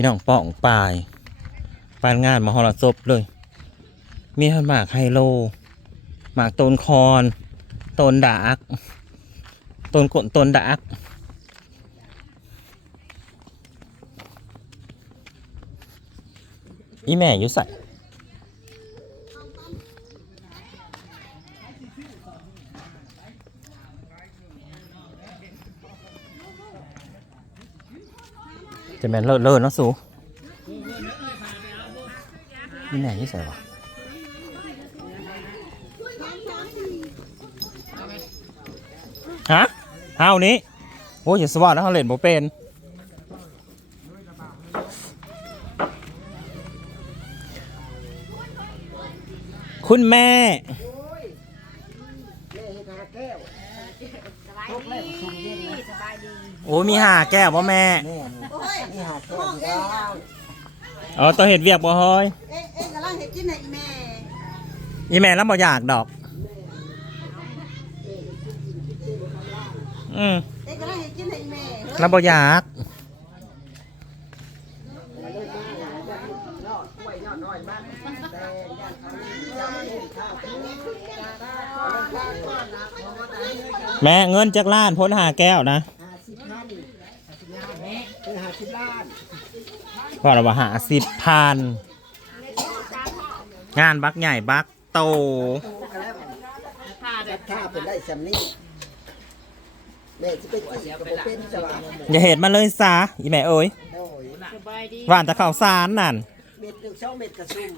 พี่น้องป้องปลายปานงานมหรสพเลย มีทั้งหมากไฮโล หมากต้นคอนต้นดากต้นกลต้นดากอีแม่อยู่ใส่ แม่นเลิศเลิศเนาะสูอีแม่อยู่ใส่วะฮะเฮานี้ โอ้ยอย่าสว่านะเขาเล่นบ่เป็นคุณแม่ โอ้มีหาแก้วบ่แม่นี่หาแก้วที่ได้อ๋อตัวเห็ดเวียกบ่เฮ้ยเอ๊ะเอ๊ะกำลังเห็ดกินไหนอีแม่อีแม่แล้วบ่อยากดอก อืมเอ๊ะกำลังเห็ดกินไหนอีแม่เฮ้ยแล้วบ่อยาก แม่เงินจากล้านพ้นหาแก้วนะหาสิบพันเป็นหาสิบล้านก็เราว่าหาสิบพันงานบักใหญ่บักโตถ้าเป็นได้สำนี้แม่จะไปจีบกับเป็นสว่างอย่าเห็นมาเลยซะอีแม่เอ้ยโดยหวานแตะข่าวสารนั่นเม็ดหนึ่งสองเม็ดกระซุ่ม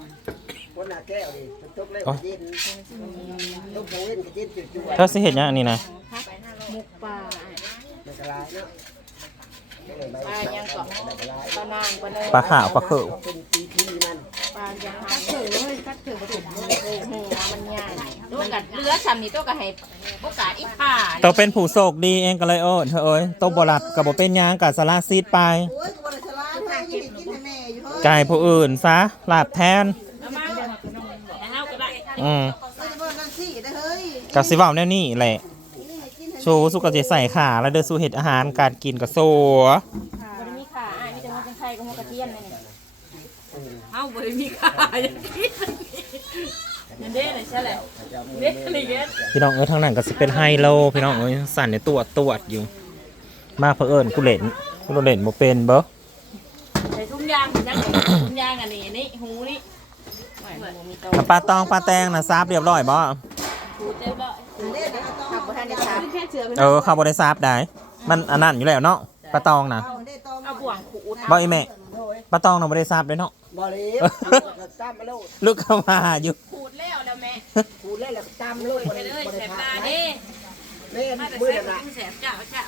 คนหาแก้วดิมันตกเลยเย็นตกโผล่เย็นกระเย็นจุดๆเธอสิเห็นยังอันนี้นะ มุกปลามันกระไรเนาะปลายังเกาะปลานางปลาเลยปลาขาวปลาเขือเป็นปีทีมันปลายังหางถือเลยกัดถือผสมเลยหัวมันใหญ่ตัวกัดเลือซ้ำนี่ตัวก็ให้โอกาอีผ่าตัวเป็นผู้โศกดีเองก็เลยเออเธอเอ้ยตัวบรัดกับบ่เป็นยางกับสาราซีดไปไก่ผู้อื่นซะหลาบแทนแล้วมก็ได้อืมเราจะบอกนั่ยกับสิว้าแนวนี้แหละ นี่ให้กินให้ชูสุกจะใส่ขาแล้วเด้อสู้เห็ดอาหารการกินกับโซ่บริมีขาอะมีแต่หัวเป็นไข่กับหัวกระเทียมนี่เอ้าบริมีขาอย่างนี้ยันเด้เลยใช่แหละเด็กอะไรเงี้ยพี่น้องเอ้ยทางนั้นก็สิเป็นไฮโลพี่น้องเอ้ยสั่นในตัวตรวจอยู่ มาเผอิญกูเล่นกูเล่นบ่เป็นเบ้อใส่ทุ่งยางยักษ์ทุ่งยางอันนี้นี่หูนี่เหมือนมีตัวปลาตองปลาแตงนะซาบเรียบร้อยบ่ หูเจ็บบ่ เด็ดนะต้อง ขับประธานใน ชาแค่เชือเออเข้าบ่ได้ซาบได้ มันอันนั้นอยู่แล้วเนาะปลาตองนะเอาเด็ดต้องเอาบ่วงขูดบ่อีแม่ปลาตองน่ะบ่ได้ซาบเลยเนาะบริบตามมาโลดลูกเข้ามาอยู่ขูดแล้วแล้วแม่ขูดเลยแล้วก็ตามโลดไปเลยแสบตาดิแม่มาแต่มือแสบละแสบเจ้าเจ้า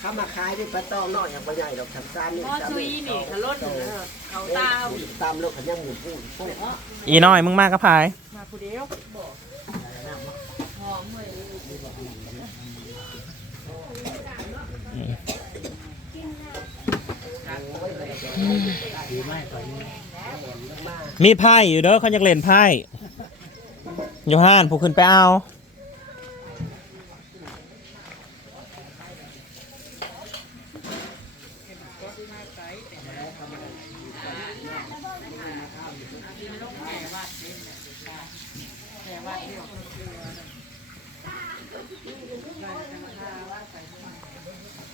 เขามาขายด้วยปลาตองน้อยอย่างปลาใหญ่ดอกทำซานนี่พอซุยนี่เขาลดเขาตาตามโลกขันยังหมุนพูดพูดอีน้อยมึงมากระพายมาผู้เดียว มีไพ่อยู่เด้อเขาอยากเล่นไพ่โยฮันผู้ขึ้นไปเอา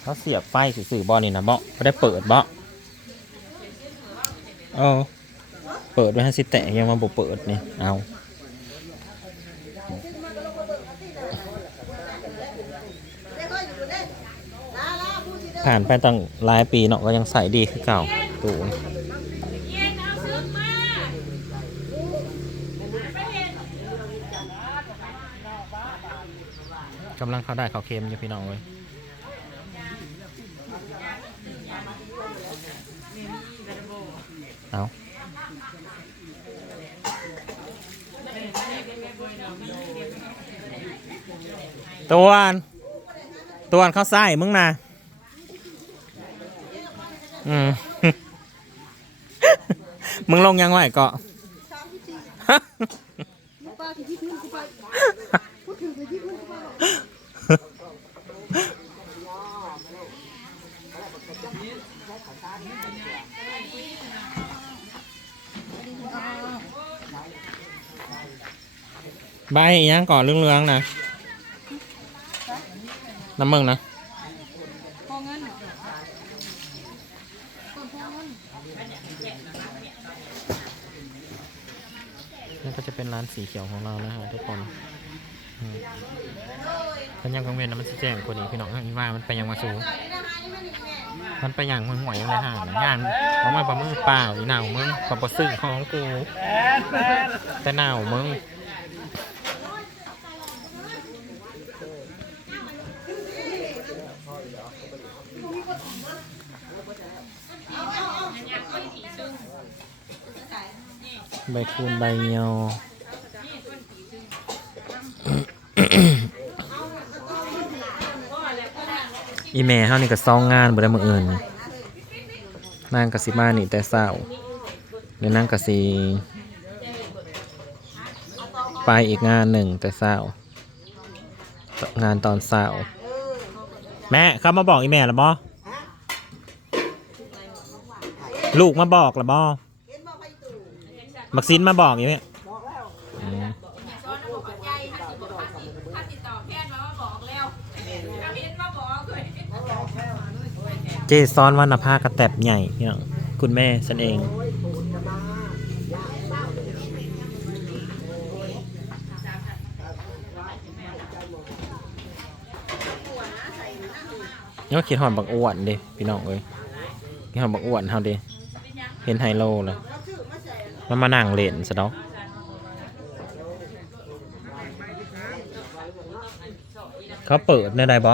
เขาเสียบไฟสื่อๆบอนี่นะเบาเขาได้เปิดเบา เออเปิดไว้ให้สิแตะยังมาบ่เปิดนี่เอาผ่านไปตั้งหลายปีเนาะก็ยังใส่ดีคือเก่าตูกำลังเข้าได้เขาเค็มอยู่พี่น้องเลย เอาตวนตวนเข้าไส้มึงนะอืมมึงลงยังไหวเกาะ ป้าที่ที่พื้นกูไปพูดถึงที่พื้นกูไปใบอีหยังก่อนเรื่องๆนะน้ำมึงนะพอเงินนี่ก็จะเป็นร้านสีเขียวของเรานะฮะทุกคนอืมถ้ายังกังเวียนนะมันจะแจ้งกว่านี้พี่น้องอีว่ามันไปยังมาสูงมันไปอย่างห่วยห่วยๆเลยฮะย่านเอามาประมือเปล่าอีหนาวมึงปะปะซึ่งของกูแต่หนาวมึง ใบคูณใบเงียวอีเมลเฮานี่ก็ซองงานบ่ได้มื้ออื่นนางก็สิมานี่แต่เช้าเดี๋ยวนางก็สิไปอีกงานหนึ่งแต่เช้างานตอนเช้าแม่เขามาบอกอีเมลแล้วบ่ลูกมาบอกล้วบ่เห็นบ่ไปตู่ มักซินมาบอกอยู่เนี่ยบอกแล้วอืมซ้อนบอกใจถ้าติดบอกถ้าติดถ้าติดต่อแพทย์มาว่าบอกแล้วถ้าเห็นว่าบอกเลยเจซอนวรรณภากระแตบใหญ่เนี่ยคุณแม่ฉันเองโอ้ยปูดจะมาเนี่ยคิดหอดบักอ้วนเด้พี่น้องเอ้ยคิดหอดบักอ้วนเฮาเด้เห็นไฮโลแล้ว มันมานั่งเล่นซะเนาะเขาเปิดในใดบ่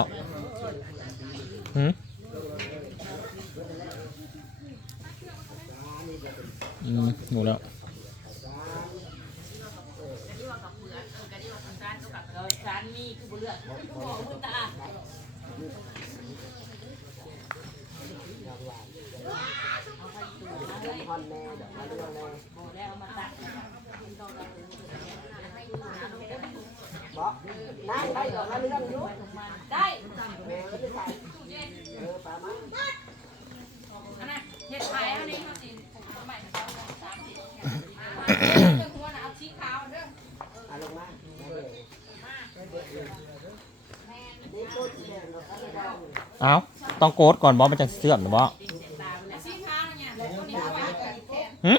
หืมอืมหนูแล้ว ฉันมีคือบุเลือกบอกมือตา ฮอนแม่ดอกมาเรื่องแม่บอกแล้วมาตัดบอกนั่งได้ดอกมาเรื่องอยู่ได้แม่ก็จะใส่เออปลามันเห็ดไทยอันนี้เขาสิใหม่สองสามสี่เรื่องหัวหนาวชี้ขาวเรื่องอาลงมาเอาต้องโกดก่อนบอมันจะเสื่อมหรือบ่ชี้ขาวเนี่ยแล้วคนนี้เขาว่า หึ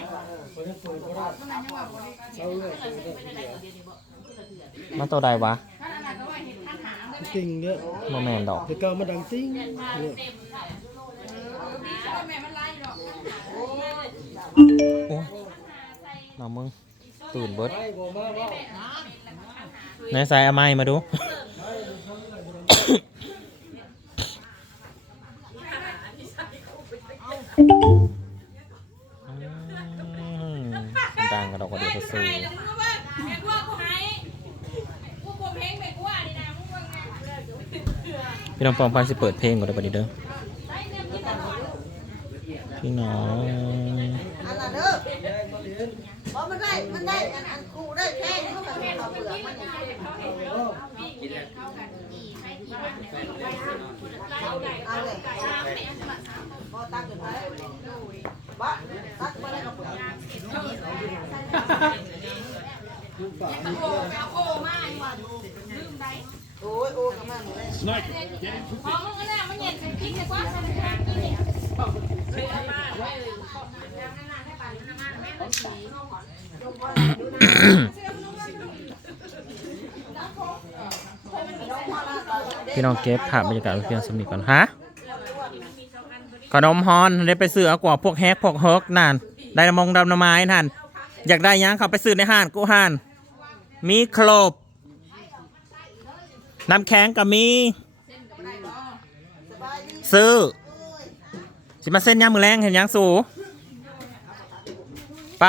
มันตัวใดวะท่านอันนั้นก็ว่าเห็ดท่านหางเลยจริงเนี่ยโมแมนดอกเดี๋ยวก็มาดังติ้งเต็มเลยแม่มันไล่ดอกโอ้ยเรามึงตื่นเบิดไอ้บอกมาว่าในสายเอาไม้มาดู อืมดังกระดอกกระเดียวซื้อ ไอ้แล้วมึงก็ว่าแม่กลัวกูให้กูกลัวเพลงแม่กลัวนี่นะมึงว่าไง พี่ น้องปองพันสิเปิดเพลงก่อนเดี๋ยปดีเด้อพี่น้องอันนั้นเด้อบอกมันได้ มันได้ อันอันกูได้แค่นี้มันก็เอาเปลือกมันเอาเลยพอตักขึ้นไปบ้าตักมาได้กับเปลือกตะโกนเอาโอ้มาอยู่ว่าลืมได้ โอ้ยโอ้ยกำลังเลยอ๋อมึงก็น่ะมันเย็นใส่พริกดีกว่าน้ำกินนี่เลยเอามาไว้เลยแล้วนานๆให้ป่านน้ำมันแม่ก็สีเข้าก่อนพี่น้องเก็บภาพบรรยากาศเพียงสำนีก่อนฮะขนมฮอนได้ไปซื้อเอากว่าพวกแฮกพวกเฮิกนั่นได้น้ำมงดำน้ำไม้นั่นอยากได้ยังเขาไปซื้อในห้านกูห้านมีครบ น้ำแข็งก็มีซื้อสิมาเส้นย่างมือแรงเห็นยังสูไป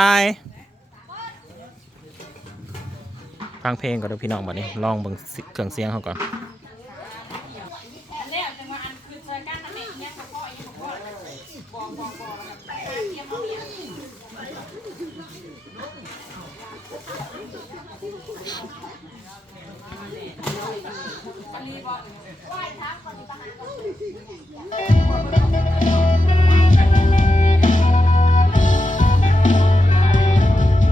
ฟังเพลงก่อนเดี๋ยวพี่น้องบัดนี้ลองเบิ่งสิเครื่องเสียงเขาก่อน อันแรกจังว่าอันคือเจอกันน้ำเองเนี่ยกับพ่ออีกพ่อบอก อันนี้บอกไหว้ทักคนประหาร